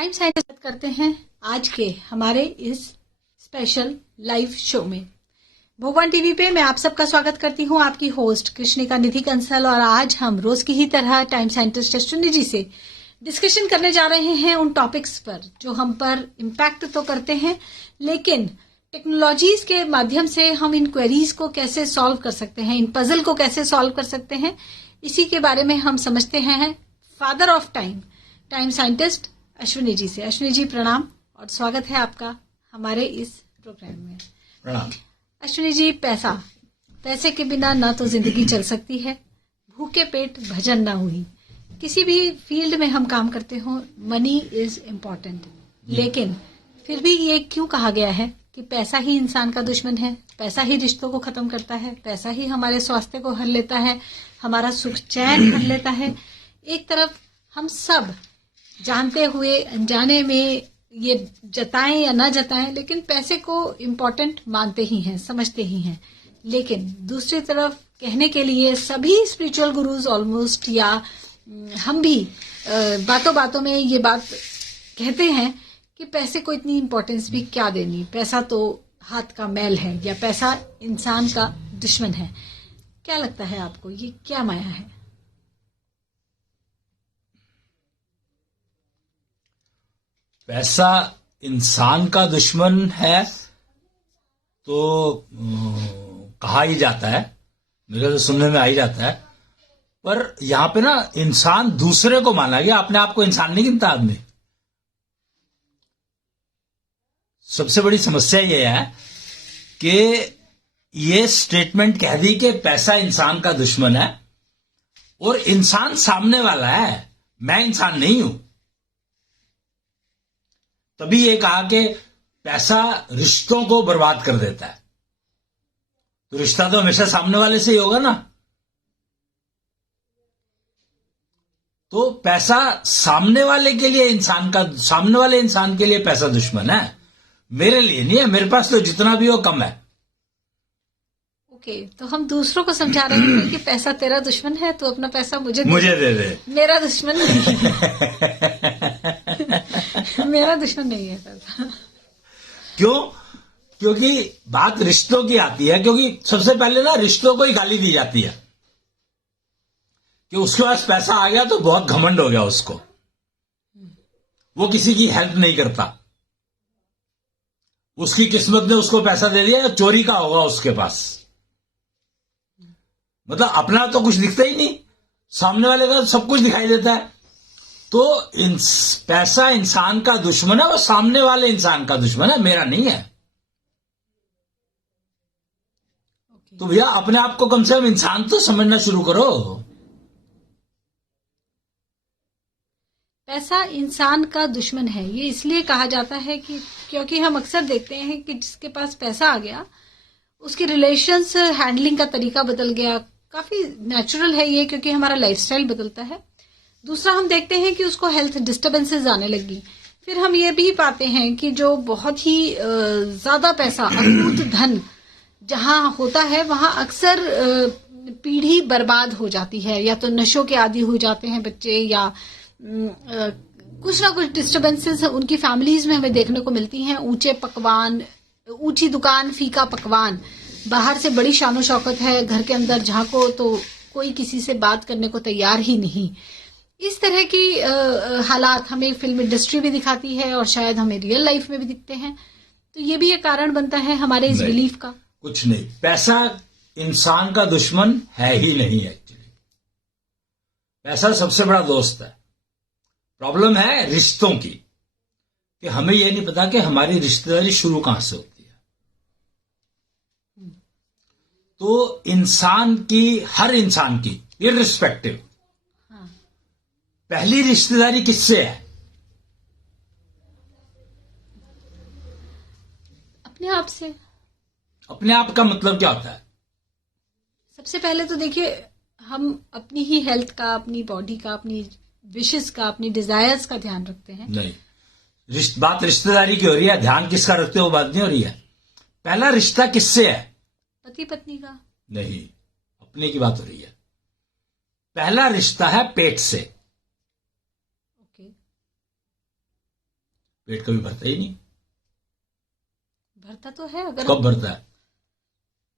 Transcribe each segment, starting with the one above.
Time scientist करते हैं आज के हमारे इस स्पेशल लाइव शो में। भगवान टीवी पे मैं आप सबका स्वागत करती हूँ, आपकी होस्ट कृष्णिका निधि कंसल। और आज हम रोज की ही तरह टाइम साइंटिस्ट अश्विनी जी से डिस्कशन करने जा रहे हैं उन टॉपिक्स पर जो हम पर इम्पैक्ट तो करते हैं, लेकिन टेक्नोलॉजीज के माध्यम से हम इन क्वेरीज को कैसे सॉल्व कर सकते हैं, इन पजल को कैसे सॉल्व कर सकते हैं, इसी के बारे में हम समझते हैं father of time, time scientist Ashwini ji से। अश्विनी जी प्रणाम और स्वागत है आपका हमारे इस प्रोग्राम में। प्रणाम। अश्विनी जी, पैसे के बिना ना तो जिंदगी चल सकती है, भूखे पेट भजन ना हुई। किसी भी फील्ड में हम काम करते हो, मनी इज इम्पोर्टेंट, लेकिन फिर भी ये क्यों कहा गया है कि पैसा ही इंसान का दुश्मन है, पैसा ही रिश्तों को खत्म करता है, पैसा ही हमारे स्वास्थ्य को हर लेता है, हमारा सुख चैन हर लेता है। एक तरफ हम सब जानते हुए अनजाने में ये जताएं या ना जताएं, लेकिन पैसे को इम्पोर्टेंट मानते ही हैं, समझते ही हैं। लेकिन दूसरी तरफ कहने के लिए सभी स्पिरिचुअल गुरुज ऑलमोस्ट, या हम भी बातों बातों में ये बात कहते हैं कि पैसे को इतनी इम्पोर्टेंस भी क्या देनी, पैसा तो हाथ का मैल है, या पैसा इंसान का दुश्मन है। क्या लगता है आपको, ये क्या माया है? पैसा इंसान का दुश्मन है तो कहा ही जाता है, मेरे तो सुनने में आ ही जाता है। पर यहां पे ना इंसान दूसरे को माना गया, अपने आप को इंसान नहीं गिनता आदमी। सबसे बड़ी समस्या ये है कि ये स्टेटमेंट कह दी कि पैसा इंसान का दुश्मन है, और इंसान सामने वाला है, मैं इंसान नहीं हूं। तभी ये कहा कि पैसा रिश्तों को बर्बाद कर देता है, तो रिश्ता तो हमेशा सामने वाले से ही होगा ना। तो पैसा सामने वाले के लिए सामने वाले इंसान के लिए पैसा दुश्मन है, मेरे लिए नहीं है। मेरे पास तो जितना भी हो कम है। ओके, तो हम दूसरों को समझा रहे हैं कि पैसा तेरा दुश्मन है, तो अपना पैसा मुझे दे दे। मेरा दुश्मन नहीं है। मेरा दुश्मन नहीं है पैसा। क्यों? क्योंकि बात रिश्तों की आती है। क्योंकि सबसे पहले ना रिश्तों को ही गाली दी जाती है कि उसके पास पैसा आ गया तो बहुत घमंड हो गया उसको, वो किसी की हेल्प नहीं करता, उसकी किस्मत ने उसको पैसा दे दिया, चोरी का होगा उसके पास। मतलब अपना तो कुछ दिखता ही नहीं, सामने वाले का सब कुछ दिखाई देता है। तो पैसा इंसान का दुश्मन है, वो सामने वाले इंसान का दुश्मन है, मेरा नहीं है। तो भैया अपने आप को कम से कम इंसान तो समझना शुरू करो। पैसा इंसान का दुश्मन है, ये इसलिए कहा जाता है कि क्योंकि हम अक्सर देखते हैं कि जिसके पास पैसा आ गया उसके रिलेशंस हैंडलिंग का तरीका बदल गया। काफी नेचुरल है ये, क्योंकि हमारा लाइफस्टाइल बदलता है। दूसरा, हम देखते हैं कि उसको हेल्थ डिस्टर्बेंसेस आने लगी। फिर हम ये भी पाते हैं कि जो बहुत ही ज्यादा पैसा, अकूत धन जहां होता है, वहां अक्सर पीढ़ी बर्बाद हो जाती है, या तो नशों के आदी हो जाते हैं बच्चे, या कुछ ना कुछ डिस्टर्बेंसेस उनकी फैमिलीज में हमें देखने को मिलती हैं। ऊंचे पकवान, ऊंची दुकान, फीका पकवान, बाहर से बड़ी शानो शौकत है, घर के अंदर झांको तो कोई किसी से बात करने को तैयार ही नहीं। इस तरह की हालात हमें फिल्म इंडस्ट्री भी दिखाती है, और शायद हमें रियल लाइफ में भी दिखते हैं। तो ये भी एक कारण बनता है हमारे इस बिलीफ का। कुछ नहीं, पैसा इंसान का दुश्मन है ही नहीं। एक्चुअली पैसा सबसे बड़ा दोस्त है। प्रॉब्लम है रिश्तों की, कि हमें यह नहीं पता कि हमारी रिश्तेदारी शुरू कहां से होती है। तो इंसान की, हर इंसान की इररिस्पेक्टिव, पहली रिश्तेदारी किससे है? अपने आप से। अपने आप का मतलब क्या होता है? सबसे पहले तो देखिए, हम अपनी ही हेल्थ का, अपनी बॉडी का, अपनी विशेस का, अपनी डिजायर्स का ध्यान रखते हैं। नहीं, बात रिश्तेदारी की हो रही है, ध्यान किसका रखते हो बात नहीं हो रही है। पहला रिश्ता किससे है? पति पत्नी का नहीं, अपने की बात हो रही है। पहला रिश्ता है पेट से। पेट कभी भरता ही नहीं। भरता तो है, अगर कब भरता है?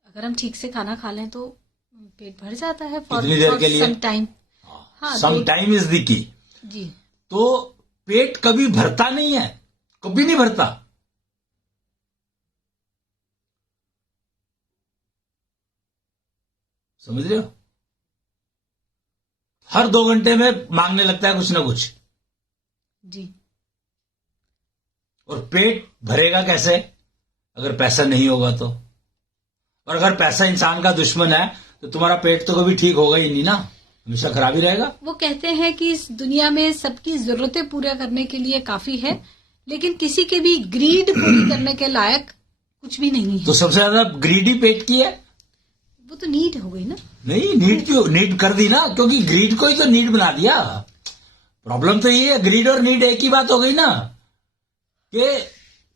अगर हम ठीक से खाना खा लें तो पेट भर जाता है कितनी देर के लिए? Some time. हाँ, some time is the key. जी। तो पेट कभी भरता नहीं है, कभी नहीं भरता। समझ रहे हो? हर 2 घंटे में मांगने लगता है कुछ ना कुछ। जी। और पेट भरेगा कैसे अगर पैसा नहीं होगा तो? और अगर पैसा इंसान का दुश्मन है तो तुम्हारा पेट तो कभी ठीक होगा ही नहीं ना, हमेशा खराब ही रहेगा। वो कहते हैं कि इस दुनिया में सबकी जरूरतें पूरा करने के लिए काफी है, लेकिन किसी के भी ग्रीड पूरी करने के लायक कुछ भी नहीं है। तो सबसे ज्यादा ग्रीडी पेट की है। वो तो नीड हो गई ना। नहीं, नीड क्यों? नीड कर दी ना, क्योंकि ग्रीड को ही तो नीड बना दिया। प्रॉब्लम तो ये है, ग्रीड और नीड एक ही बात हो गई ना, कि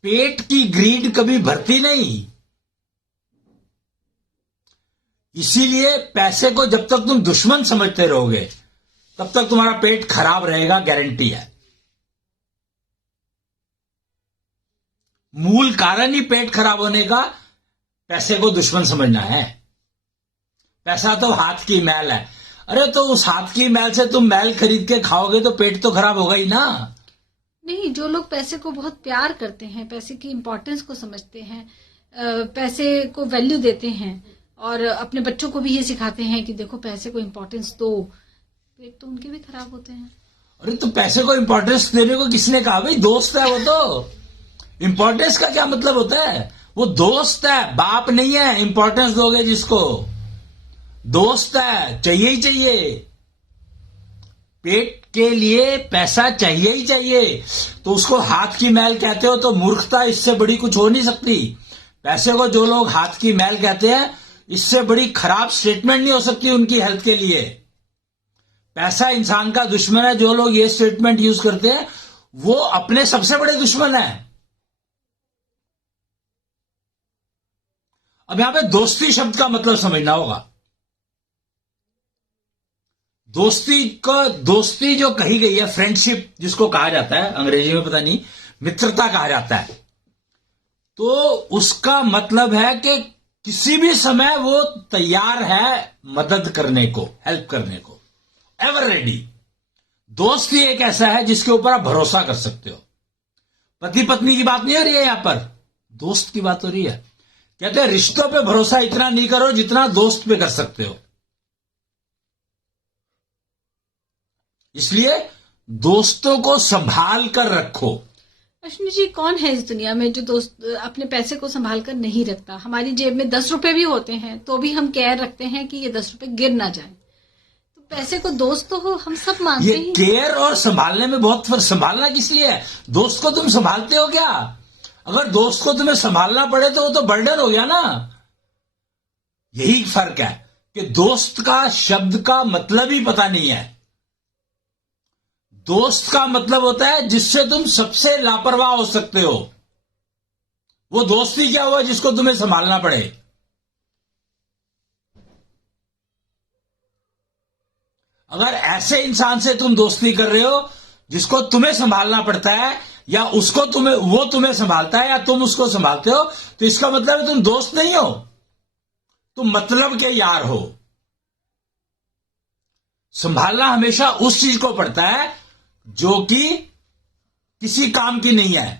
पेट की ग्रीड कभी भरती नहीं। इसीलिए पैसे को जब तक तुम दुश्मन समझते रहोगे तब तक तुम्हारा पेट खराब रहेगा, गारंटी है। मूल कारण ही पेट खराब होने का पैसे को दुश्मन समझना है। पैसा तो हाथ की मैल है। अरे तो उस हाथ की मैल से तुम मैल खरीद के खाओगे तो पेट तो खराब होगा ही ना। नहीं, जो लोग पैसे को बहुत प्यार करते हैं, पैसे की इंपॉर्टेंस को समझते हैं, पैसे को वैल्यू देते हैं और अपने बच्चों को भी ये सिखाते हैं कि देखो पैसे को इंपॉर्टेंस दो, पेट तो उनके भी खराब होते हैं। अरे तो पैसे को इंपॉर्टेंस देने को किसने कहा भाई? दोस्त है वो तो। इंपॉर्टेंस का क्या मतलब होता है? वो दोस्त है, बाप नहीं है। इंपॉर्टेंस दोगे जिसको, दोस्त है, चाहिए ही चाहिए। पेट के लिए पैसा चाहिए ही चाहिए। तो उसको हाथ की मैल कहते हो तो मूर्खता इससे बड़ी कुछ हो नहीं सकती। पैसे को जो लोग हाथ की मैल कहते हैं, इससे बड़ी खराब स्टेटमेंट नहीं हो सकती उनकी हेल्थ के लिए। पैसा इंसान का दुश्मन है। जो लोग ये स्टेटमेंट यूज करते हैं वो अपने सबसे बड़े दुश्मन है। अब यहां पे दोस्ती शब्द का मतलब समझना होगा। दोस्ती जो कही गई है, फ्रेंडशिप जिसको कहा जाता है, अंग्रेजी में पता नहीं, मित्रता कहा जाता है, तो उसका मतलब है कि किसी भी समय वो तैयार है मदद करने को, हेल्प करने को, एवर रेडी। दोस्त ही एक ऐसा है जिसके ऊपर आप भरोसा कर सकते हो। पति पत्नी की बात नहीं हो रही है यहां पर, दोस्त की बात हो रही है। कहते हैं रिश्तों पे भरोसा इतना नहीं करो जितना दोस्त पे कर सकते हो। इसलिए दोस्तों को संभाल कर रखो। अश्विनी जी, कौन है इस दुनिया में जो दोस्त अपने पैसे को संभाल कर नहीं रखता? हमारी जेब में 10 रुपए भी होते हैं तो भी हम केयर रखते हैं कि ये 10 रुपए गिर ना जाए। तो पैसे को दोस्त तो हम सब मानते हैं। ये केयर और संभालने में बहुत फर्क। संभालना किस लिए है? दोस्त को तुम संभालते हो क्या? अगर दोस्त को तुम्हें संभालना पड़े तो वो तो बर्डन हो गया ना। यही फर्क है कि दोस्त का शब्द का मतलब ही पता नहीं है। दोस्त का मतलब होता है जिससे तुम सबसे लापरवाह हो सकते हो। वो दोस्ती क्या हुआ जिसको तुम्हें संभालना पड़े? अगर ऐसे इंसान से तुम दोस्ती कर रहे हो जिसको तुम्हें संभालना पड़ता है, या वो तुम्हें संभालता है, या तुम उसको संभालते हो, तो इसका मतलब है तुम दोस्त नहीं हो, तुम मतलब के यार हो। संभालना हमेशा उस चीज को पड़ता है जो कि किसी काम की नहीं है।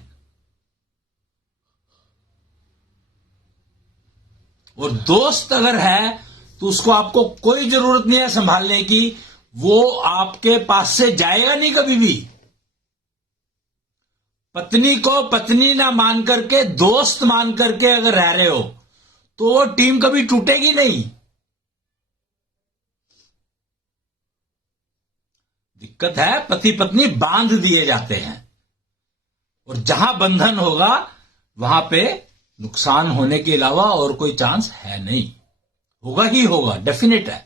और दोस्त अगर है तो उसको आपको कोई जरूरत नहीं है संभालने की, वो आपके पास से जाएगा नहीं कभी भी। पत्नी को पत्नी ना मान करके दोस्त मान करके अगर रह रहे हो तो वो टीम कभी टूटेगी नहीं। दिक्कत है पति पत्नी बांध दिए जाते हैं, और जहां बंधन होगा वहां पे नुकसान होने के अलावा और कोई चांस है नहीं। होगा ही होगा, डेफिनेट है।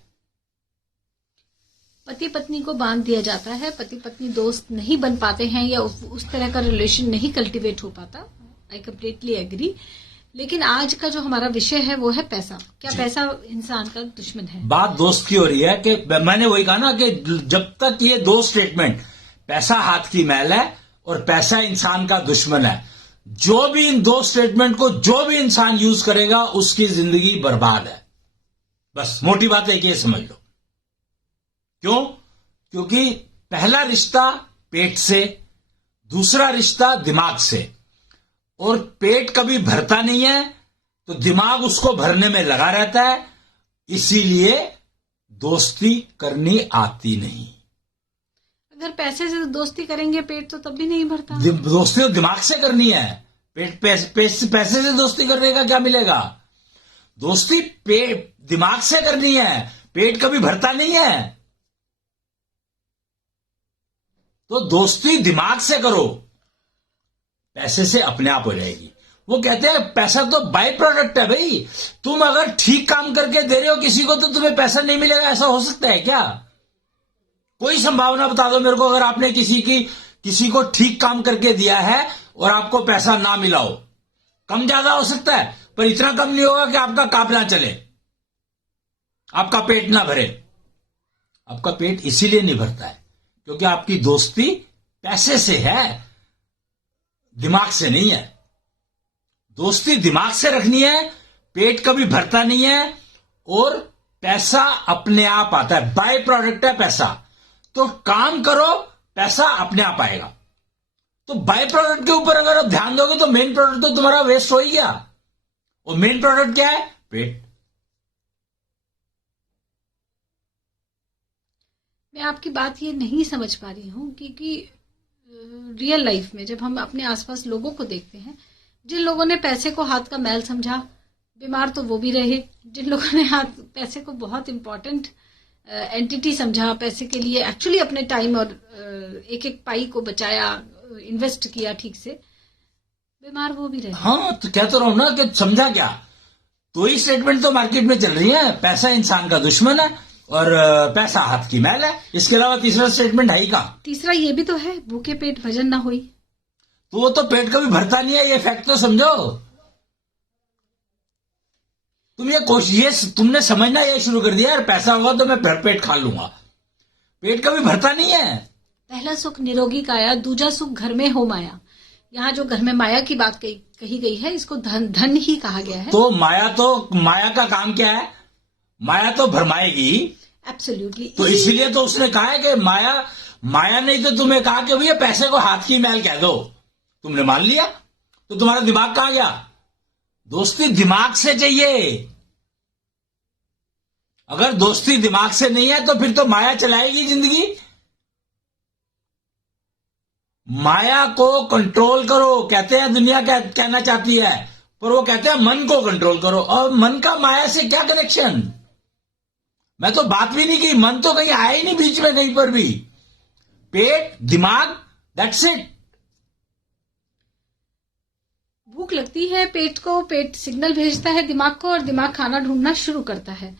पति पत्नी को बांध दिया जाता है, पति पत्नी दोस्त नहीं बन पाते हैं, या उस तरह का रिलेशन नहीं कल्टीवेट हो पाता। I completely agree. लेकिन आज का जो हमारा विषय है वो है पैसा। क्या पैसा इंसान का दुश्मन है? बात दोस्त की हो रही है कि मैंने वही कहा ना कि जब तक ये दो स्टेटमेंट, पैसा हाथ की मैल है और पैसा इंसान का दुश्मन है। जो भी इन दो स्टेटमेंट को जो भी इंसान यूज करेगा उसकी जिंदगी बर्बाद है। बस मोटी बात है कि ये समझ लो। क्यों? क्योंकि पहला रिश्ता पेट से, दूसरा रिश्ता दिमाग से, और पेट कभी भरता नहीं है तो दिमाग उसको भरने में लगा रहता है, इसीलिए दोस्ती करनी आती नहीं। अगर पैसे से दोस्ती करेंगे पेट तो तब भी नहीं भरता। दोस्ती तो दिमाग से करनी है, पैसे से दोस्ती करने का क्या मिलेगा? दोस्ती दिमाग से करनी है, पेट कभी भरता नहीं है। तो दोस्ती दिमाग से करो, पैसे से अपने आप हो जाएगी। वो कहते हैं पैसा तो बाय प्रोडक्ट है भाई। तुम अगर ठीक काम करके दे रहे हो किसी को तो तुम्हें पैसा नहीं मिलेगा, ऐसा हो सकता है क्या? कोई संभावना बता दो मेरे को, अगर आपने किसी को ठीक काम करके दिया है और आपको पैसा ना मिला हो। कम ज्यादा हो सकता है, पर इतना कम नहीं होगा कि आपका काम ना चले, आपका पेट ना भरे। आपका पेट इसीलिए नहीं भरता है क्योंकि आपकी दोस्ती पैसे से है, दिमाग से नहीं है। दोस्ती दिमाग से रखनी है, पेट कभी भरता नहीं है, और पैसा अपने आप आता है, बाय प्रोडक्ट है पैसा। तो काम करो, पैसा अपने आप आएगा। तो बाय प्रोडक्ट के ऊपर अगर आप ध्यान दोगे तो मेन प्रोडक्ट तो तुम्हारा वेस्ट हो ही गया। और मेन प्रोडक्ट क्या है? पेट। मैं आपकी बात ये नहीं समझ पा रही हूँ क्योंकि रियल लाइफ में जब हम अपने आसपास लोगों को देखते हैं, जिन लोगों ने पैसे को हाथ का मैल समझा, बीमार तो वो भी रहे। जिन लोगों ने पैसे को बहुत इंपॉर्टेंट एंटिटी समझा, पैसे के लिए एक्चुअली अपने टाइम और एक एक पाई को बचाया, इन्वेस्ट किया ठीक से, बीमार वो भी रहे। हाँ, तो कहता रहा हूं ना कि समझा क्या। तो ही स्टेटमेंट तो मार्केट में चल रही है, पैसा इंसान का दुश्मन है और पैसा हाथ की मैल है। इसके अलावा तीसरा स्टेटमेंट है ही कहां? तीसरा ये भी तो है, भूखे पेट भजन ना होई। तो वो तो पेट कभी भरता नहीं है, ये फैक्ट तो समझो। तुमने समझना ये शुरू कर दिया यार, पैसा होगा तो मैं भर पेट खा लूंगा। पेट कभी भरता नहीं है। पहला सुख निरोगी काया, दूजा सुख घर में हो माया। यहाँ जो घर में माया की बात कही गई है, इसको धन ही कहा गया है। तो माया का काम क्या है? माया तो भरमाएगी। एब्सोल्युटली। तो इसीलिए तो उसने कहा है कि माया नहीं तो तुम्हें कहा कि भैया पैसे को हाथ की मैल कह दो, तुमने मान लिया, तो तुम्हारा दिमाग कहां गया? दोस्ती दिमाग से चाहिए। अगर दोस्ती दिमाग से नहीं है तो फिर तो माया चलाएगी जिंदगी। माया को कंट्रोल करो, कहते हैं दुनिया कहना चाहती है, पर वो कहते हैं मन को कंट्रोल करो। और मन का माया से क्या कनेक्शन? मैं तो बात भी नहीं की, मन तो कहीं आया ही नहीं बीच में कहीं पर भी। पेट, दिमाग, दैट्स इट। भूख लगती है पेट को, पेट सिग्नल भेजता है दिमाग को, और दिमाग खाना ढूंढना शुरू करता है।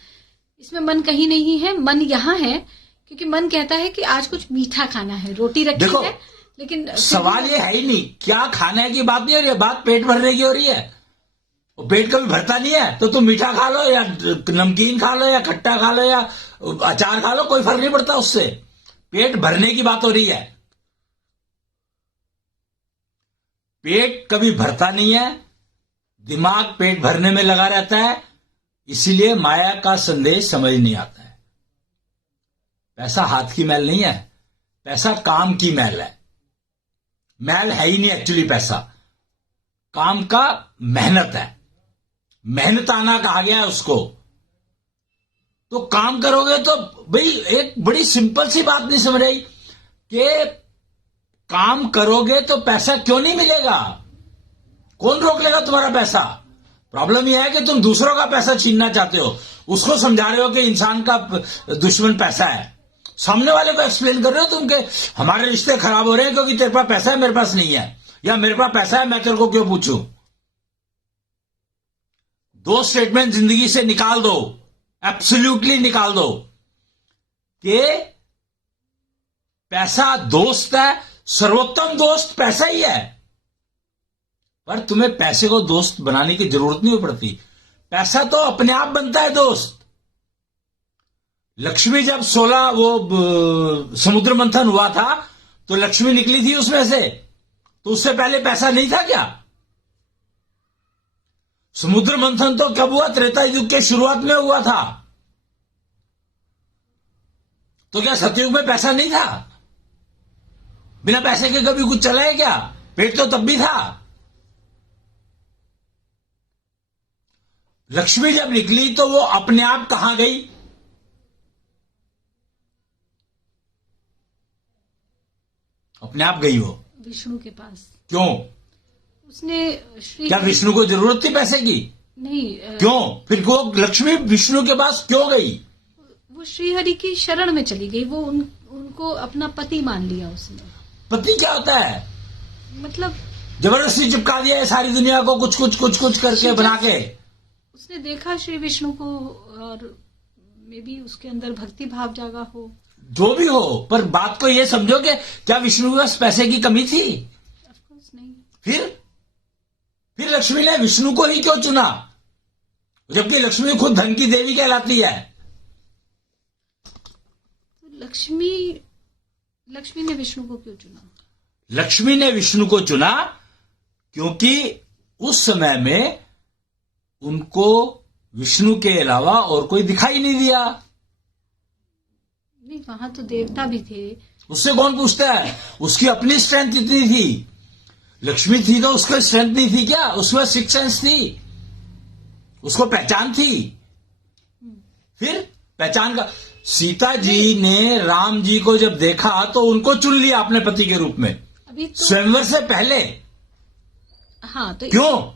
इसमें मन कहीं नहीं है। मन यहाँ है क्योंकि मन कहता है कि आज कुछ मीठा खाना है, रोटी रखी है, लेकिन सवाल ये है ही नहीं, क्या खाने की बात नहीं हो रही है, बात पेट भरने की हो रही है। और पेट कभी भरता नहीं है तो तुम मीठा खा लो या नमकीन खा लो या खट्टा खा लो या अचार खा लो, कोई फर्क नहीं पड़ता उससे। पेट भरने की बात हो रही है। पेट कभी भरता नहीं है, दिमाग पेट भरने में लगा रहता है, इसीलिए माया का संदेश समझ नहीं आता है। पैसा हाथ की मैल नहीं है, पैसा काम की मैल है। मैल है ही नहीं एक्चुअली, पैसा काम का मेहनत है, मेहनताना कहा गया है उसको। तो काम करोगे तो भाई एक बड़ी सिंपल सी बात नहीं समझ आई कि काम करोगे तो पैसा क्यों नहीं मिलेगा? कौन रोक लेगा तुम्हारा पैसा? प्रॉब्लम यह है कि तुम दूसरों का पैसा छीनना चाहते हो, उसको समझा रहे हो कि इंसान का दुश्मन पैसा है। सामने वाले को एक्सप्लेन कर रहे हो तुम कि हमारे रिश्ते खराब हो रहे हैं क्योंकि तेरे पास पैसा है मेरे पास नहीं है, या मेरे पास पैसा है मैं तेरे को क्यों पूछूं। दो स्टेटमेंट जिंदगी से निकाल दो, एब्सोल्युटली निकाल दो कि पैसा दोस्त है, सर्वोत्तम दोस्त पैसा ही है, पर तुम्हें पैसे को दोस्त बनाने की जरूरत नहीं पड़ती। पैसा तो अपने आप बनता है दोस्त। लक्ष्मी जब 16 समुद्र मंथन हुआ था तो लक्ष्मी निकली थी उसमें से, तो उससे पहले पैसा नहीं था क्या? समुद्र मंथन तो कब हुआ? त्रेता युग के शुरुआत में हुआ था। तो क्या सतयुग में पैसा नहीं था? बिना पैसे के कभी कुछ चला है क्या? पेट तो तब भी था। लक्ष्मी जब निकली तो वो अपने आप कहां गई? अपने आप गई वो विष्णु के पास। क्यों? उसने क्या विष्णु को जरूरत थी पैसे की? नहीं। क्यों? फिर वो लक्ष्मी विष्णु के पास क्यों गई? वो श्रीहरि की शरण में चली गई। वो उनको अपना पति मान लिया उसने। पति क्या होता है? मतलब जबरदस्ती चिपका दिया है सारी दुनिया को कुछ करके बना के। उसने देखा श्री विष्णु को और मे बी उसके अंदर भक्ति भाव जागा हो। जो भी हो, पर बात को ये समझो कि क्या विष्णु के पास पैसे की कमी थी? ऑफकोर्स नहीं। फिर लक्ष्मी ने विष्णु को ही क्यों चुना, जबकि लक्ष्मी खुद धन की देवी कहलाती है? तो लक्ष्मी ने विष्णु को क्यों चुना? लक्ष्मी ने विष्णु को चुना क्योंकि उस समय में उनको विष्णु के अलावा और कोई दिखाई नहीं दिया। नहीं, वहां तो देवता भी थे। उससे कौन पूछता है? उसकी अपनी स्ट्रेंथ इतनी थी। लक्ष्मी थी तो उसको स्ट्रेंथ नहीं थी क्या? उसमें सिक्स सेंस थी, उसको पहचान थी। फिर पहचान का सीता जी ने राम जी को जब देखा तो उनको चुन लिया अपने पति के रूप में, अभी तो स्वयंवर से पहले। हाँ, तो क्यों?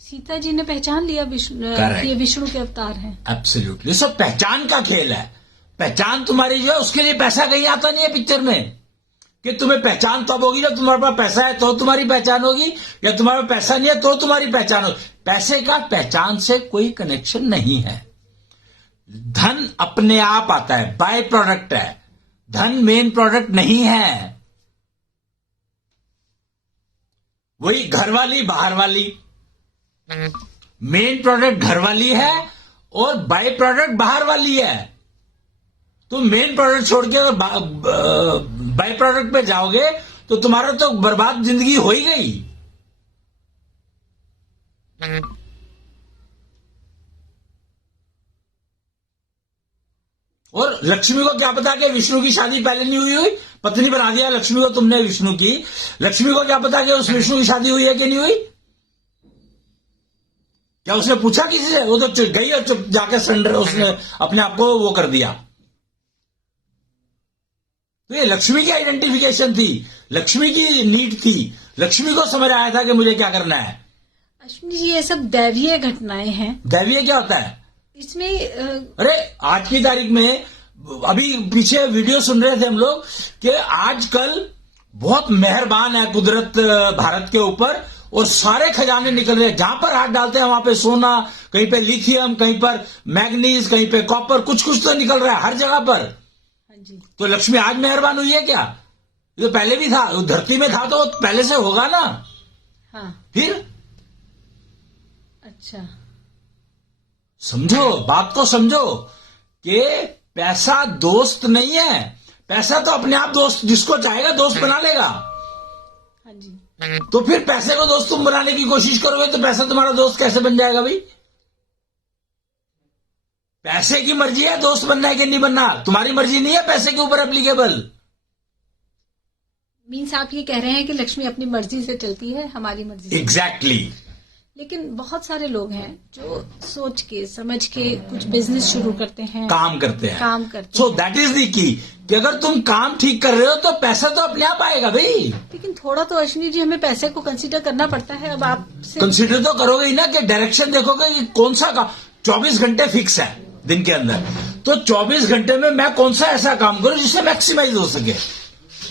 सीता जी ने पहचान लिया ये विष्णु के अवतार हैं। एब्सोल्युटली। सब पहचान का खेल है। पहचान तुम्हारी जो है उसके लिए पैसा कहीं आता नहीं है पिक्चर में, कि तुम्हें पहचान तब होगी जब तुम्हारे पास पैसा है तो तुम्हारी पहचान होगी, या तुम्हारे पास पैसा नहीं है तो तुम्हारी पहचान होगी। पैसे का पहचान से कोई कनेक्शन नहीं है। धन अपने आप आता है, बाय प्रोडक्ट है। धन मेन प्रोडक्ट नहीं है। वही घरवाली बाहर वाली, मेन प्रोडक्ट घरवाली है और बाय प्रोडक्ट बाहर वाली है। तुम मेन प्रोडक्ट छोड़ के अगर बाय प्रोडक्ट पे जाओगे तो तुम्हारा तो बर्बाद जिंदगी हो ही गई। और लक्ष्मी को क्या पता कि विष्णु की शादी पहले नहीं हुई? पत्नी बना दिया लक्ष्मी को तुमने विष्णु की। लक्ष्मी को क्या पता कि उस विष्णु की शादी हुई है कि नहीं हुई? क्या उसने पूछा किसी से? वो तो गई और चुप जाके सरेंडर उसने अपने आप को वो कर दिया। तो ये लक्ष्मी की आइडेंटिफिकेशन थी, लक्ष्मी की नीड थी। लक्ष्मी को समझ आया था कि मुझे क्या करना है। अश्विनी जी, ये सब दैवीय घटनाएं हैं। दैवीय क्या होता है इसमें? अरे आज की तारीख में, अभी पीछे वीडियो सुन रहे थे हम लोग कि आजकल बहुत मेहरबान है कुदरत भारत के ऊपर, और सारे खजाने निकल रहे हैं। जहां पर हाथ डालते हैं वहां पे सोना, कहीं पे लिथियम, कहीं पर मैग्नीज, कहीं पे कॉपर, कुछ तो निकल रहा है हर जगह पर। हाँ जी। तो लक्ष्मी आज मेहरबान हुई है क्या? ये तो पहले भी था, धरती में था तो पहले से होगा ना। हाँ। फिर अच्छा, समझो, बात को समझो कि पैसा दोस्त नहीं है। पैसा तो अपने आप दोस्त, जिसको चाहेगा दोस्त बना लेगा। हाँ जी। तो फिर पैसे को दोस्त तुम बनाने की कोशिश करोगे तो पैसा तुम्हारा दोस्त कैसे बन जाएगा भाई? पैसे की मर्जी है दोस्त बनना है कि नहीं बनना, तुम्हारी मर्जी नहीं है पैसे के ऊपर एप्लीकेबल। मीन्स आप ये कह रहे हैं कि लक्ष्मी अपनी मर्जी से चलती है, हमारी मर्जी से। एग्जैक्टली। लेकिन बहुत सारे लोग हैं जो सोच के समझ के कुछ बिजनेस शुरू करते हैं, काम करते हैं। So that is the key, कि अगर तुम काम ठीक कर रहे हो तो पैसा तो अपने आप आएगा भाई। लेकिन थोड़ा तो अश्विनी जी हमें पैसे को कंसीडर करना पड़ता है। अब आप कंसीडर तो करोगे ही ना, कि डायरेक्शन देखोगे कि कौन सा काम। 24 घंटे फिक्स है दिन के अंदर, तो 24 घंटे में मैं कौन सा ऐसा काम करूं जिससे मैक्सिमाइज हो सके।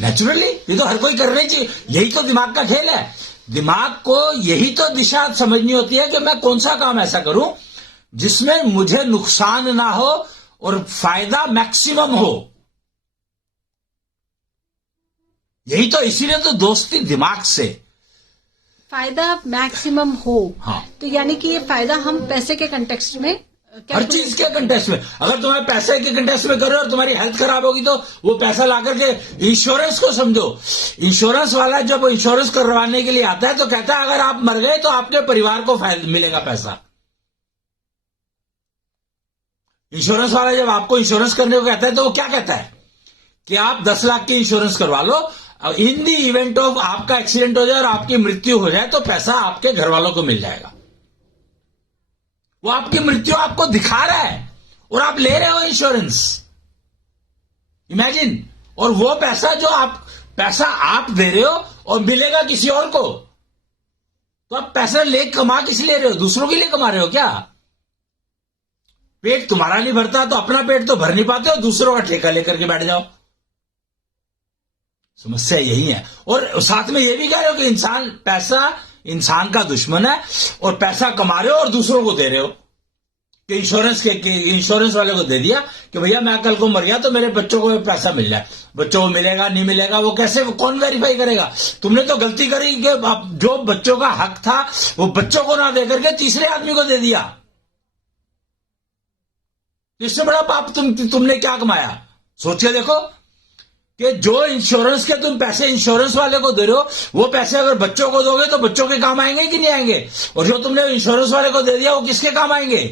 नेचुरली ये तो हर कोई करना ही चाहिए, यही तो दिमाग का खेल है। दिमाग को यही तो दिशा समझनी होती है कि मैं कौन सा काम ऐसा करूं जिसमें मुझे नुकसान ना हो और फायदा मैक्सिमम हो। यही तो, इसीलिए तो दोस्ती दिमाग से, फायदा मैक्सिमम हो। हाँ। तो यानी कि ये फायदा हम पैसे के कंटेक्स्ट में हर चीज के कंटेस्ट में। अगर तुम्हें पैसे के कंटेस्ट में कर रहे हो और तुम्हारी हेल्थ खराब होगी तो वो पैसा ला करके इंश्योरेंस को समझो। इंश्योरेंस वाला जब इंश्योरेंस करवाने के लिए आता है तो कहता है अगर आप मर गए तो आपके परिवार को मिलेगा पैसा। इंश्योरेंस वाला जब आपको इंश्योरेंस करने को कहता है तो वो क्या कहता है कि आप 10 लाख की इंश्योरेंस करवा लो, इन दी इवेंट ऑफ आपका एक्सीडेंट हो जाए और आपकी मृत्यु हो जाए तो पैसा आपके घर वालों को मिल जाएगा। वो आपकी मृत्यु आपको दिखा रहा है और आप ले रहे हो इंश्योरेंस। इमेजिन। और वो पैसा जो पैसा आप दे रहे हो और मिलेगा किसी और को, तो आप पैसा कमा किस ले रहे हो? दूसरों के लिए कमा रहे हो क्या? पेट तुम्हारा नहीं भरता तो अपना पेट तो भर नहीं पाते हो, दूसरों का ठेका लेकर के बैठ जाओ। समस्या यही है। और साथ में ये भी कह रहे हो कि पैसा इंसान का दुश्मन है और पैसा कमा रहे हो और दूसरों को दे रहे हो कि इंश्योरेंस वाले को दे दिया कि भैया मैं कल को मर गया तो मेरे बच्चों को पैसा मिल जाए। बच्चों को मिलेगा नहीं मिलेगा वो कैसे, कौन वेरीफाई करेगा? तुमने तो गलती करी कि जो बच्चों का हक था वो बच्चों को ना देकर के तीसरे आदमी को दे दिया। इससे बड़ा पाप तुमने क्या कमाया? सोच के देखो कि जो इंश्योरेंस के तुम पैसे इंश्योरेंस वाले को दे रहे हो वो पैसे अगर बच्चों को दोगे तो बच्चों के काम आएंगे कि नहीं आएंगे? और जो तुमने इंश्योरेंस वाले को दे दिया वो किसके काम आएंगे?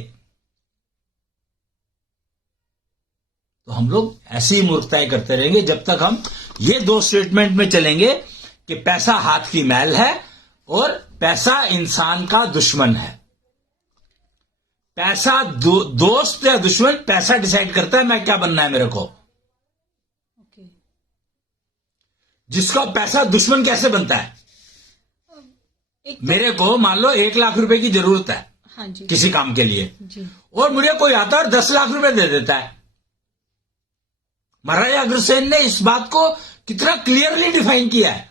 तो हम लोग ऐसी ही मूर्खताएं करते रहेंगे जब तक हम ये 2 स्टेटमेंट में चलेंगे कि पैसा हाथ की मैल है और पैसा इंसान का दुश्मन है। पैसा दोस्त या दुश्मन, पैसा डिसाइड करता है मैं क्या बनना है मेरे को। जिसका पैसा दुश्मन कैसे बनता है? मेरे को मान लो 1 लाख रुपए की जरूरत है। हाँ जी। किसी काम के लिए जी। और मुझे कोई आता है और 10 लाख रुपए दे देता है। महाराजा अग्रसेन ने इस बात को कितना क्लियरली डिफाइन किया है।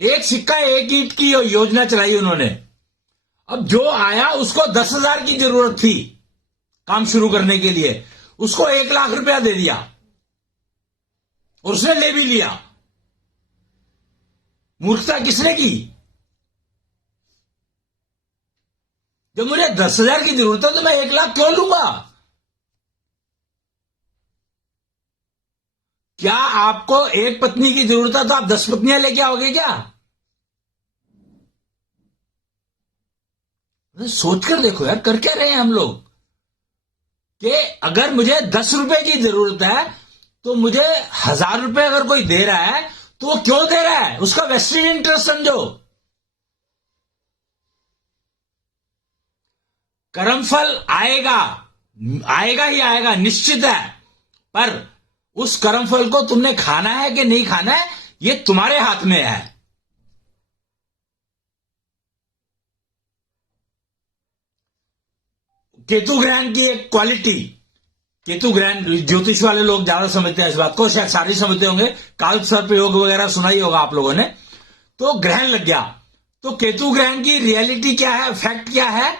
एक सिक्का एक ईंट की योजना चलाई उन्होंने। अब जो आया उसको 10,000 की जरूरत थी काम शुरू करने के लिए, उसको 1 लाख रुपया दे दिया और उसने ले भी लिया। मूर्खता किसने की? जब मुझे 10,000 की जरूरत है तो मैं 1 लाख क्यों लूंगा? क्या आपको एक पत्नी की जरूरत है तो आप 10 पत्नियां लेके आओगे क्या? सोच कर देखो यार, कर क्या रहे हैं हम लोग कि अगर मुझे 10 रुपए की जरूरत है तो मुझे 1,000 रुपए अगर कोई दे रहा है तो वो क्यों दे रहा है? उसका वेस्टेड इंटरेस्ट समझो। कर्मफल आएगा, आएगा ही आएगा, निश्चित है। पर उस कर्मफल को तुमने खाना है कि नहीं खाना है ये तुम्हारे हाथ में है। केतु ग्रहण की एक क्वालिटी, केतु ग्रहण ज्योतिष वाले लोग ज्यादा समझते हैं इस बात को, शायद सारे समझते होंगे, काल सर्प योग वगैरह सुना ही होगा आप लोगों ने। तो ग्रहण लग गया तो केतु ग्रहण की रियलिटी क्या है, फैक्ट क्या है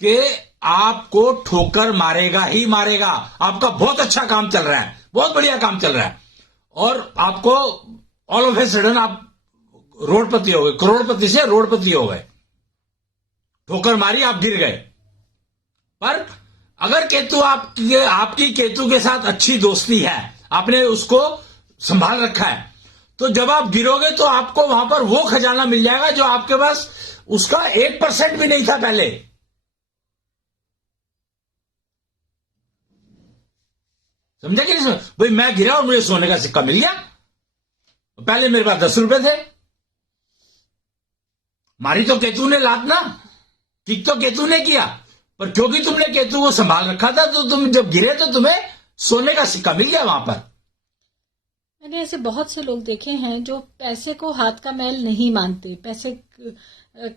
कि आपको ठोकर मारेगा ही मारेगा। आपका बहुत अच्छा काम चल रहा है, बहुत बढ़िया काम चल रहा है और आपको ऑल ऑफ ए सडन आप रोडपति हो गए, करोड़पति से रोडपति हो गए। ठोकर मारी, आप गिर गए। पर अगर केतु आपकी केतु के साथ अच्छी दोस्ती है, आपने उसको संभाल रखा है, तो जब आप गिरोगे तो आपको वहां पर वो खजाना मिल जाएगा जो आपके पास उसका 1% भी नहीं था पहले। समझा कि नहीं? भाई मैं गिरा और मुझे सोने का सिक्का मिल गया, पहले मेरे पास 10 रुपए थे। मारी तो केतु ने लात ना, ठीक तो केतु ने किया, पर क्योंकि तुमने केतु को संभाल रखा था तो तुम जब गिरे तो तुम्हें सोने का सिक्का मिल गया वहां पर। मैंने ऐसे बहुत से लोग देखे हैं जो पैसे को हाथ का मैल नहीं मानते, पैसे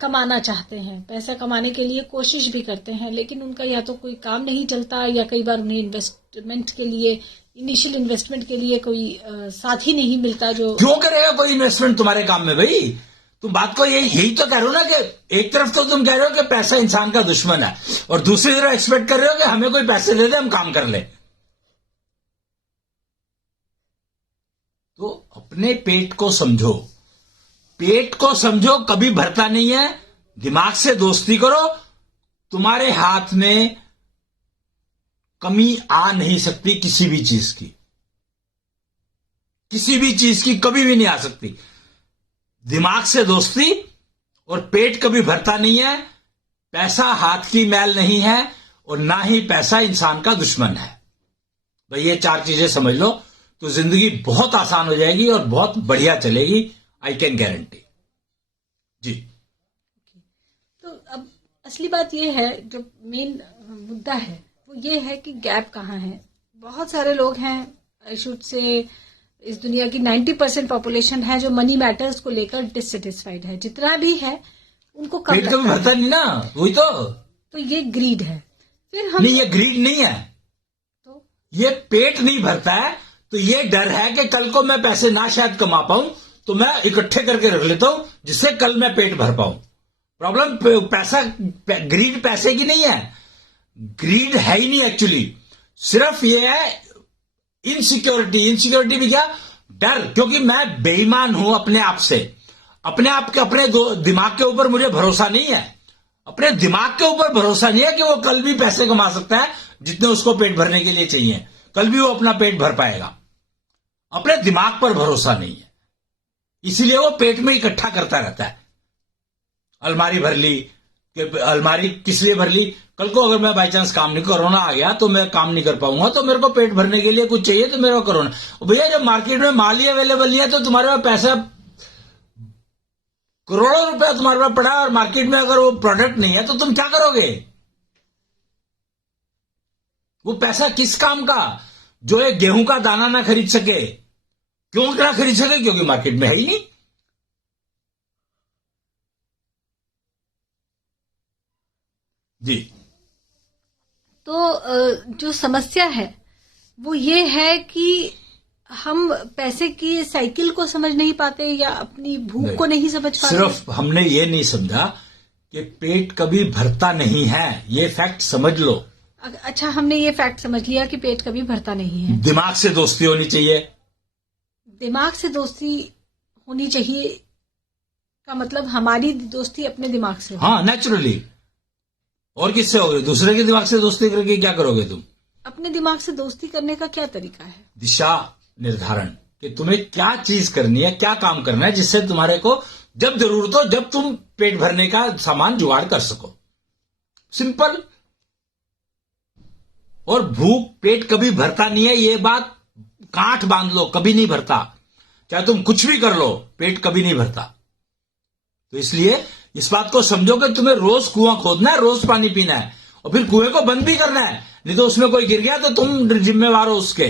कमाना चाहते हैं, पैसा कमाने के लिए कोशिश भी करते हैं, लेकिन उनका या तो कोई काम नहीं चलता या कई बार उन्हें इन्वेस्टमेंट के लिए, इनिशियल इन्वेस्टमेंट के लिए कोई साथी नहीं मिलता। जो क्यों करेगा कोई इन्वेस्टमेंट तुम्हारे काम में भाई? तुम बात को यही तो कह रहे हो ना कि एक तरफ तो तुम कह रहे हो कि पैसा इंसान का दुश्मन है और दूसरी तरफ एक्सपेक्ट कर रहे हो कि हमें कोई पैसे दे दे हम काम कर ले। तो अपने पेट को समझो, पेट को समझो, कभी भरता नहीं है। दिमाग से दोस्ती करो। तुम्हारे हाथ में कमी आ नहीं सकती किसी भी चीज की, किसी भी चीज की कभी भी नहीं आ सकती। दिमाग से दोस्ती और पेट कभी भरता नहीं है, पैसा हाथ की मैल नहीं है और ना ही पैसा इंसान का दुश्मन है। भाई ये 4 चीजें समझ लो तो जिंदगी बहुत आसान हो जाएगी और बहुत बढ़िया चलेगी, आई कैन गारंटी जी। तो अब असली बात ये है, जो मेन मुद्दा है वो ये है कि गैप कहाँ है। बहुत सारे लोग हैं, आई शुड से इस दुनिया की 90% पॉपुलेशन है जो मनी मैटर्स को लेकर डिससेटिस्फाइड है। जितना भी है उनको कम पेट कभी भरता नहीं ना, वही तो ये ग्रीड है। फिर हम नहीं, ये ग्रीड नहीं है, तो ये पेट नहीं भरता है तो ये डर है कि कल को मैं पैसे ना शायद कमा पाऊं तो मैं इकट्ठे करके रख लेता हूं जिससे कल मैं पेट भर पाऊं। प्रॉब्लम पैसा, ग्रीड पैसे की नहीं है, ग्रीड है ही नहीं एक्चुअली, सिर्फ ये है इनसिक्योरिटी। इनसिक्योरिटी भी क्या, डर, क्योंकि मैं बेईमान हूं अपने आप से, अपने आप के, अपने दिमाग के ऊपर मुझे भरोसा नहीं है, अपने दिमाग के ऊपर भरोसा नहीं है कि वो कल भी पैसे कमा सकता है जितने उसको पेट भरने के लिए चाहिए, कल भी वो अपना पेट भर पाएगा। अपने दिमाग पर भरोसा नहीं है, इसीलिए वो पेट में इकट्ठा करता रहता है। अलमारी भर ली, अलमारी किस लिए भर ली, कल को अगर मैं बाई चांस काम नहीं, कोरोना आ गया तो मैं काम नहीं कर पाऊंगा तो मेरे को पेट भरने के लिए कुछ चाहिए तो मेरे को कोरोना। भैया जब मार्केट में माल ही अवेलेबल नहीं है तो तुम्हारे पास पैसा, करोड़ों रुपया तुम्हारे पास पड़ा और मार्केट में अगर वो प्रोडक्ट नहीं है तो तुम क्या करोगे? वो पैसा किस काम का, जो एक गेहूं का दाना ना खरीद सके। क्यों ना खरीद सके? क्योंकि मार्केट में है ही नहीं। जी। तो जो समस्या है वो ये है कि हम पैसे की साइकिल को समझ नहीं पाते या अपनी भूख को नहीं समझ पाते। सिर्फ हमने ये नहीं समझा कि पेट कभी भरता नहीं है, ये फैक्ट समझ लो। अच्छा, हमने ये फैक्ट समझ लिया कि पेट कभी भरता नहीं है। दिमाग से दोस्ती होनी चाहिए। दिमाग से दोस्ती होनी चाहिए का मतलब हमारी दोस्ती अपने दिमाग से हो। हाँ, नेचुरली। और किससे होगी? दूसरे के दिमाग से दोस्ती करके क्या करोगे तुम? अपने दिमाग से दोस्ती करने का क्या तरीका है? दिशा निर्धारण, कि तुम्हें क्या चीज करनी है, क्या काम करना है जिससे तुम्हारे को जब जरूरत हो, जब तुम पेट भरने का सामान जुगाड़ कर सको। सिंपल। और भूख, पेट कभी भरता नहीं है, ये बात गांठ बांध लो, कभी नहीं भरता। चाहे तुम कुछ भी कर लो, पेट कभी नहीं भरता। तो इसलिए इस बात को समझो कि तुम्हें रोज कुआं खोदना है, रोज पानी पीना है और फिर कुएं को बंद भी करना है, नहीं तो उसमें कोई गिर गया तो तुम जिम्मेवार हो उसके।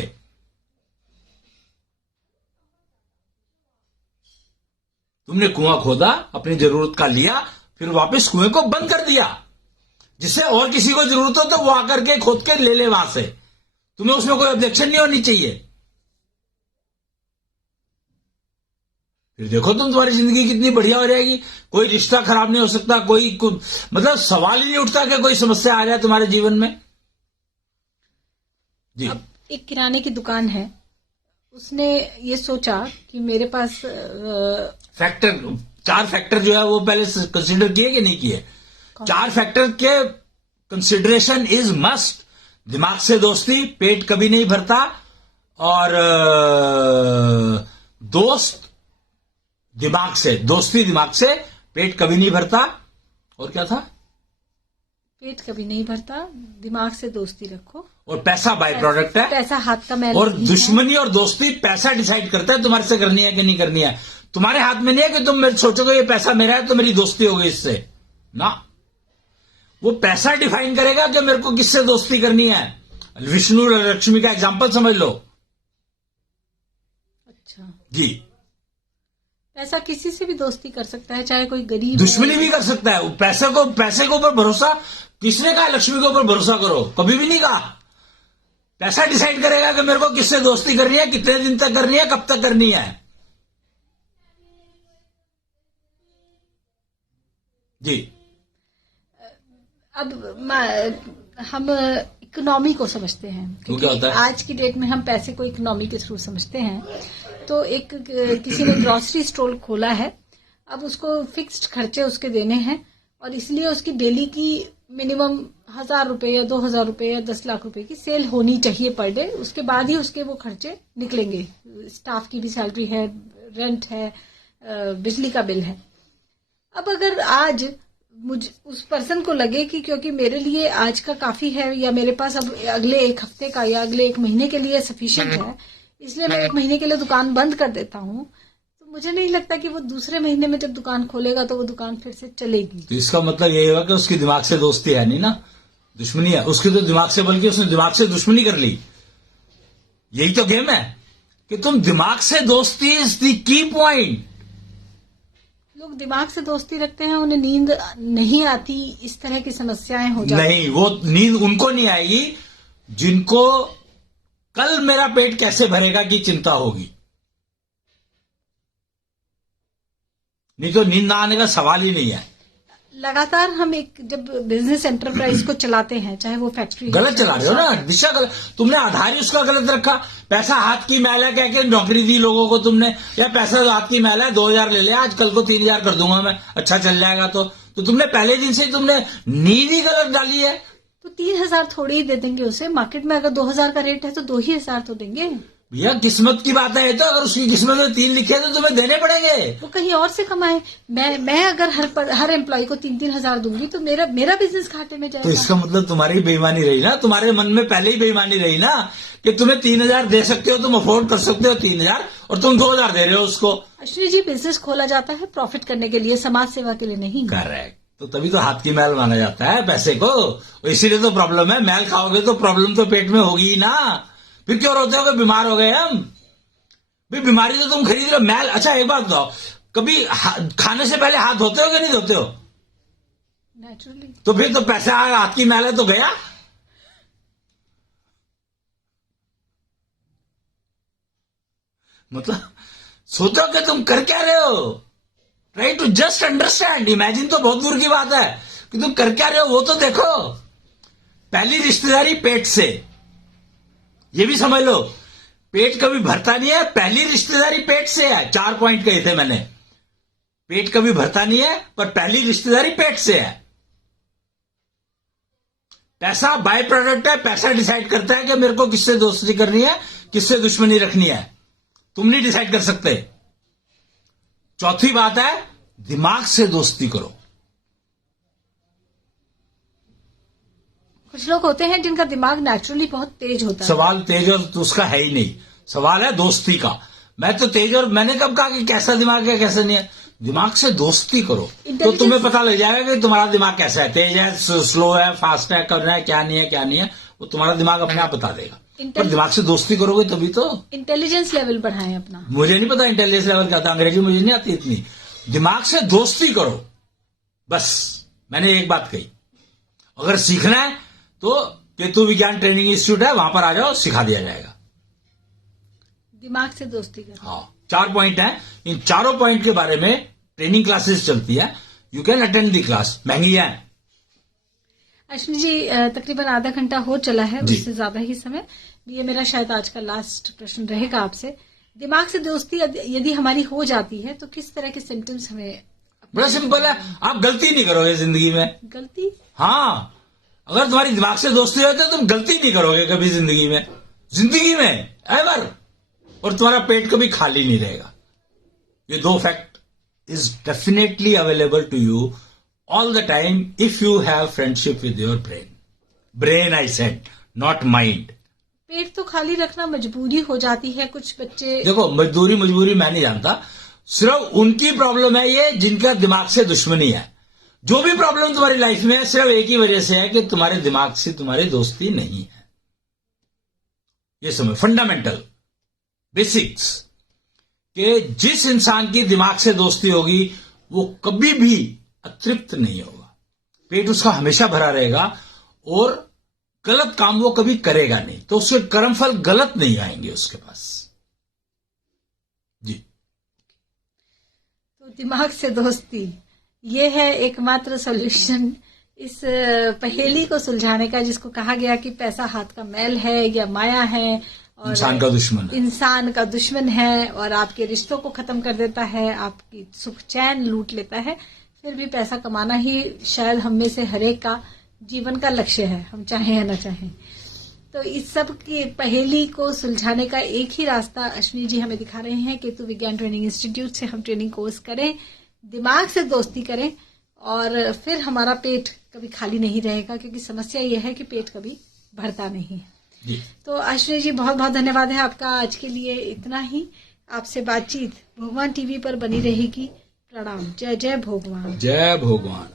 तुमने कुआं खोदा, अपनी जरूरत का लिया, फिर वापस कुएं को बंद कर दिया, जिससे और किसी को जरूरत हो तो वो आकर के खोद के ले ले वहां से। तुम्हें उसमें कोई ऑब्जेक्शन नहीं होनी चाहिए। फिर देखो तुम्हारी जिंदगी कितनी बढ़िया हो जाएगी। कोई रिश्ता खराब नहीं हो सकता, मतलब सवाल ही नहीं उठता कि कोई समस्या आ जाए तुम्हारे जीवन में। जी। अब एक किराने की दुकान है, उसने ये सोचा कि मेरे पास फैक्टर, 4 फैक्टर जो है वो पहले कंसिडर किए कि नहीं किए? 4 फैक्टर के कंसिडरेशन इज मस्ट। दिमाग से दोस्ती, पेट कभी नहीं भरता, और दोस्त दिमाग से, दोस्ती दिमाग से, पेट कभी नहीं भरता। और क्या था? पेट कभी नहीं भरता, दिमाग से दोस्ती रखो, और पैसा बाय प्रोडक्ट है। पैसा हाथ का मैल और दुश्मनी और दोस्ती पैसा डिसाइड करता है तुम्हारे से करनी है कि नहीं करनी है। तुम्हारे हाथ में नहीं है कि तुम सोचोगे ये पैसा मेरा है तो मेरी दोस्ती होगी इससे ना। वो पैसा डिफाइन करेगा कि मेरे को किससे दोस्ती करनी है। विष्णु और लक्ष्मी का एग्जांपल समझ लो। अच्छा जी। पैसा किसी से भी दोस्ती कर सकता है, चाहे कोई गरीब, दुश्मनी भी कर सकता है। पैसे के ऊपर भरोसा किसने कहा? लक्ष्मी के ऊपर भरोसा करो, कभी भी नहीं कहा। पैसा डिसाइड करेगा कि मेरे को किससे दोस्ती करनी है, कितने दिन तक करनी है, कब तक करनी है। जी। अब हम इकोनॉमी को समझते हैं, क्योंकि आज की डेट में हम पैसे को इकोनॉमी के थ्रू समझते हैं। तो किसी ने ग्रोसरी स्टोर खोला है, अब उसको फिक्स्ड खर्चे उसके देने हैं और इसलिए उसकी डेली की मिनिमम 1,000 रुपए या 2,000 रुपए या 10 लाख रुपए की सेल होनी चाहिए पर डे। उसके बाद ही उसके वो खर्चे निकलेंगे। स्टाफ की भी सैलरी है, रेंट है, बिजली का बिल है। अब अगर आज मुझे उस पर्सन को लगे कि क्योंकि मेरे लिए आज का काफी है या मेरे पास अब अगले 1 हफ्ते का या अगले 1 महीने के लिए सफिशिएंट है, इसलिए मैं 1 महीने के लिए दुकान बंद कर देता हूँ, तो मुझे नहीं लगता कि वो दूसरे महीने में जब दुकान खोलेगा तो वो दुकान फिर से चलेगी। तो इसका मतलब यही होगा कि उसकी दिमाग से दोस्ती है नहीं ना, दुश्मनी है उसकी। तो दिमाग से, बल्कि उसने दिमाग से दुश्मनी कर ली। यही तो गेम है कि तुम दिमाग से दोस्ती इज द की पॉइंट। लोग दिमाग से दोस्ती रखते हैं, उन्हें नींद नहीं आती, इस तरह की समस्याएं हो जाती। नहीं, वो नींद उनको नहीं आएगी जिनको कल मेरा पेट कैसे भरेगा की चिंता होगी। नहीं तो नींद ना आने का सवाल ही नहीं है। लगातार हम एक जब बिजनेस एंटरप्राइज को चलाते हैं, चाहे वो फैक्ट्री, गलत चला रहे हो ना, दिशा गलत। तुमने आधार ही उसका गलत रखा। पैसा हाथ की मैल है कह के नौकरी दी लोगों को तुमने, या पैसा हाथ की मैल है 2,000 ले लिया, आज कल को 3,000 कर दूंगा मैं, अच्छा चल जाएगा। तो तुमने पहले दिन से ही तुमने नींद ही गलत डाली है। तो 3,000 थोड़ी ही दे देंगे उसे। मार्केट में अगर 2,000 का रेट है तो 2,000 तो देंगे भैया। किस्मत की बात है तो, अगर उसकी किस्मत में 3 लिखे तो तुम्हें देने पड़ेंगे। वो कहीं और से कमाए। मैं अगर हर एम्प्लॉय को 3-3 हजार दूंगी तो मेरा बिजनेस घाटे में जाएगा। तो इसका मतलब तुम्हारी बेईमानी रही ना, तुम्हारे मन में पहले ही बेईमानी रही ना कि तुम्हें 3,000 दे सकते हो, तुम अफोर्ड कर सकते हो 3,000, और तुम 2,000 दे रहे हो उसको। अश्विनी जी, बिजनेस खोला जाता है प्रॉफिट करने के लिए, समाज सेवा के लिए नहीं। करेक्ट। तो तभी तो हाथ की मैल माना जाता है पैसे को, इसीलिए तो प्रॉब्लम है। मैल खाओगे तो प्रॉब्लम तो पेट में होगी ही ना। फिर क्यों रोते हो कि बीमार हो गए हम? भाई बीमारी तो तुम खरीद रहे हो, मैल। अच्छा एक बात बताओ, कभी खाने से पहले हाथ धोते हो कि नहीं धोते हो? नेचुरली। तो फिर तो पैसा हाथ की मैल है तो गया। मतलब सोचो कि तुम कर क्या रहे हो। Try to just understand. Imagine तो बहुत दूर की बात है कि तुम कर क्या रहे हो, वो तो देखो। पहली रिश्तेदारी पेट से, ये भी समझ लो। पेट कभी भरता नहीं है, पहली रिश्तेदारी पेट से है। 4 पॉइंट कहे थे मैंने। पेट कभी भरता नहीं है, पर पहली रिश्तेदारी पेट से है। पैसा बाय प्रोडक्ट है। पैसा डिसाइड करता है कि मेरे को किससे दोस्ती करनी है, किससे दुश्मनी रखनी है। तुम नहीं डिसाइड कर सकते। चौथी बात है, दिमाग से दोस्ती करो। कुछ लोग होते हैं जिनका दिमाग नेचुरली बहुत तेज होता है। सवाल तेज और तो उसका है ही नहीं, सवाल है दोस्ती का। मैं तो तेज, और मैंने कब कहा कि कैसा दिमाग है कैसा नहीं है? दिमाग से दोस्ती करो तो तुम्हें पता लग जाएगा कि तुम्हारा दिमाग कैसा है, तेज है, स्लो है, फास्ट है, करना है क्या नहीं है, क्या नहीं है, वो तुम्हारा दिमाग अपने आप बता देगा। पर दिमाग से दोस्ती करोगे तभी तो। इंटेलिजेंस लेवल बढ़ाएं अपना। मुझे नहीं पता इंटेलिजेंस लेवल क्या था, अंग्रेजी मुझे नहीं आती इतनी। दिमाग से दोस्ती करो बस। मैंने एक बात कही, अगर सीखना है तो केतु विज्ञान ट्रेनिंग इंस्टीट्यूट है, वहां पर आ जाओ, सिखा दिया जाएगा। दिमाग से दोस्ती करो। हाँ, 4 पॉइंट हैं। इन चारों पॉइंट के बारे में ट्रेनिंग क्लासेस चलती है। You can attend the class, महंगी है। अश्विनी जी, तकरीबन आधा घंटा हो चला है, उससे ज्यादा ही समय। ये मेरा शायद आज का लास्ट प्रश्न रहेगा आपसे। दिमाग से दोस्ती यदि हमारी हो जाती है तो किस तरह के सिम्टम्स हमें? बड़ा सिंपल है, आप गलती नहीं करोगे जिंदगी में। गलती? हाँ, अगर तुम्हारी दिमाग से दोस्ती हो तो तुम गलती नहीं करोगे कभी जिंदगी में एवर। और तुम्हारा पेट कभी खाली नहीं रहेगा। ये 2 fact is definitely available to you all the time if you have friendship with your brain I said, not mind. पेट तो खाली रखना मजबूरी हो जाती है कुछ बच्चे। देखो, मजबूरी मैं नहीं जानता, सिर्फ उनकी प्रॉब्लम है ये जिनका दिमाग से दुश्मनी है। जो भी प्रॉब्लम तुम्हारी लाइफ में है, सिर्फ एक ही वजह से है कि तुम्हारे दिमाग से तुम्हारी दोस्ती नहीं है। ये समझ, फंडामेंटल बेसिक्स, कि जिस इंसान की दिमाग से दोस्ती होगी वो कभी भी अतृप्त नहीं होगा। पेट उसका हमेशा भरा रहेगा और गलत काम वो कभी करेगा नहीं, तो उसके कर्मफल गलत नहीं आएंगे उसके पास। जी, तो दिमाग से दोस्ती ये है एकमात्र सॉल्यूशन इस पहेली को सुलझाने का, जिसको कहा गया कि पैसा हाथ का मैल है या माया है और इंसान का दुश्मन है और आपके रिश्तों को खत्म कर देता है, आपकी सुख चैन लूट लेता है। फिर भी पैसा कमाना ही शायद हम में से हरेक का जीवन का लक्ष्य है, हम चाहें या ना चाहें। तो इस सब की पहेली को सुलझाने का एक ही रास्ता अश्विनी जी हमें दिखा रहे हैं। केतु विज्ञान ट्रेनिंग इंस्टीट्यूट से हम ट्रेनिंग कोर्स करें, दिमाग से दोस्ती करें, और फिर हमारा पेट कभी खाली नहीं रहेगा, क्योंकि समस्या यह है कि पेट कभी भरता नहीं है। तो अश्विनी जी बहुत बहुत धन्यवाद है आपका। आज के लिए इतना ही। आपसे बातचीत भगवान टीवी पर बनी रहेगी। प्रणाम। जय जय भगवान। जय भगवान।